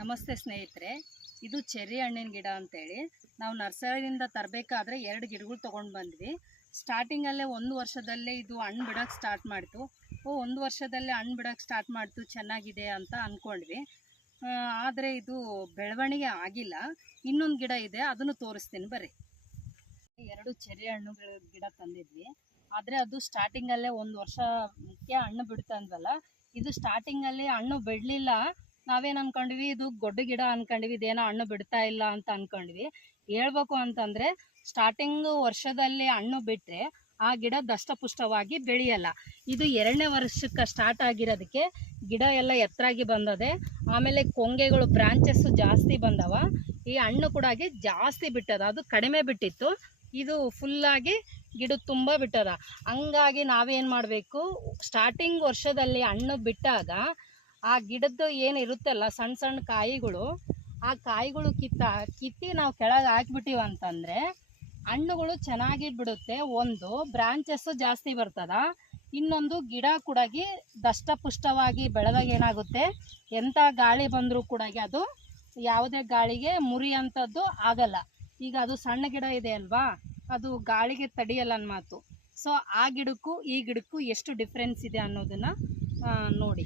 ನಮಸ್ತೆ ಸ್ನೇಹಿತರೆ, ಇದು ಚೆರ್ರಿ ಹಣ್ಣಿನ ಗಿಡ ಅಂತೇಳಿ. ನಾವು ನರ್ಸರಿಯಿಂದ ತರಬೇಕಾದ್ರೆ ಎರಡು ಗಿಡಗಳು ತೊಗೊಂಡು ಬಂದ್ವಿ. ಸ್ಟಾರ್ಟಿಂಗಲ್ಲೇ ಒಂದು ವರ್ಷದಲ್ಲೇ ಇದು ಹಣ್ಣು ಬಿಡೋಕ್ಕೆ ಸ್ಟಾರ್ಟ್ ಮಾಡ್ತು. ಓ, ಒಂದು ವರ್ಷದಲ್ಲೇ ಹಣ್ಣು ಬಿಡೋಕ್ಕೆ ಸ್ಟಾರ್ಟ್ ಮಾಡ್ತು, ಚೆನ್ನಾಗಿದೆ ಅಂತ ಅಂದ್ಕೊಂಡ್ವಿ ಆದರೆ ಇದು ಬೆಳವಣಿಗೆ ಆಗಿಲ್ಲ. ಇನ್ನೊಂದು ಗಿಡ ಇದೆ, ಅದನ್ನು ತೋರಿಸ್ತೀನಿ ಬರ್ರಿ. ಎರಡು ಚೆರ್ರಿ ಹಣ್ಣುಗಳ ಗಿಡ ತಂದಿದ್ವಿ. ಆದರೆ ಅದು ಸ್ಟಾರ್ಟಿಂಗಲ್ಲೇ ಒಂದು ವರ್ಷಕ್ಕೆ ಹಣ್ಣು ಬಿಡ್ತಂದ್ವಲ್ಲ ಇದು ಸ್ಟಾರ್ಟಿಂಗಲ್ಲಿ ಹಣ್ಣು ಬಿಡಲಿಲ್ಲ. ನಾವೇನು ಅನ್ಕೊಂಡ್ವಿ, ಇದು ಗೊಡ್ಡ ಗಿಡ ಅನ್ಕೊಂಡ್ವಿ, ಇದೇನೋ ಹಣ್ಣು ಬಿಡ್ತಾ ಇಲ್ಲ ಅಂತ ಅನ್ಕೊಂಡ್ವಿ. ಹೇಳ್ಬೇಕು ಅಂತಂದ್ರೆ ಸ್ಟಾರ್ಟಿಂಗ್ ವರ್ಷದಲ್ಲಿ ಹಣ್ಣು ಬಿಟ್ಟರೆ ಆ ಗಿಡ ದಷ್ಟಪುಷ್ಟವಾಗಿ ಬೆಳೆಯಲ್ಲ. ಇದು ಎರಡನೇ ವರ್ಷಕ್ಕೆ ಸ್ಟಾರ್ಟ್ ಆಗಿರೋದಕ್ಕೆ ಗಿಡ ಎಲ್ಲ ಎತ್ತರಾಗಿ ಬಂದದೆ, ಆಮೇಲೆ ಕೊಂಗೆಗಳು ಬ್ರಾಂಚಸ್ ಜಾಸ್ತಿ ಬಂದವ, ಈ ಹಣ್ಣು ಕೂಡ ಜಾಸ್ತಿ ಬಿಟ್ಟದ. ಅದು ಕಡಿಮೆ ಬಿಟ್ಟಿತ್ತು, ಇದು ಫುಲ್ಲಾಗಿ ಗಿಡ ತುಂಬ ಬಿಟ್ಟದ. ಹಂಗಾಗಿ ನಾವೇನು ಮಾಡಬೇಕು ಸ್ಟಾರ್ಟಿಂಗ್ ವರ್ಷದಲ್ಲಿ ಹಣ್ಣು ಬಿಟ್ಟಾಗ ಆ ಗಿಡದ್ದು ಏನು ಇರುತ್ತಲ್ಲ ಸಣ್ಣ ಸಣ್ಣ ಕಾಯಿಗಳು, ಆ ಕಾಯಿಗಳು ಕಿತ್ತ, ಕಿತ್ತಿ ನಾವು ಕೆಳಗೆ ಹಾಕ್ಬಿಟ್ಟಿವಿ ಅಂತಂದರೆ ಹಣ್ಣುಗಳು ಚೆನ್ನಾಗಿ ಬಿಡುತ್ತೆ ಒಂದು ಬ್ರಾಂಚಸ್ಸು ಜಾಸ್ತಿ ಬರ್ತದ. ಇನ್ನೊಂದು, ಗಿಡ ಕೂಡ ದಷ್ಟಪುಷ್ಟವಾಗಿ ಬೆಳೆದಾಗ ಏನಾಗುತ್ತೆ? ಎಂಥ ಗಾಳಿ ಬಂದರೂ ಕೂಡ ಅದು ಯಾವುದೇ ಗಾಳಿಗೆ ಮುರಿಯಂಥದ್ದು ಆಗಲ್ಲ. ಈಗ ಅದು ಸಣ್ಣ ಗಿಡ ಇದೆ ಅಲ್ವಾ? ಅದು ಗಾಳಿಗೆ ತಡೆಯಲ್ಲ ಅನ್ಮಾತು ಮಾತು. ಸೊ ಆ ಗಿಡಕ್ಕೂ ಈ ಗಿಡಕ್ಕೂ ಎಷ್ಟು ಡಿಫ್ರೆನ್ಸ್ ಇದೆ ಅನ್ನೋದನ್ನ ನೋಡಿ.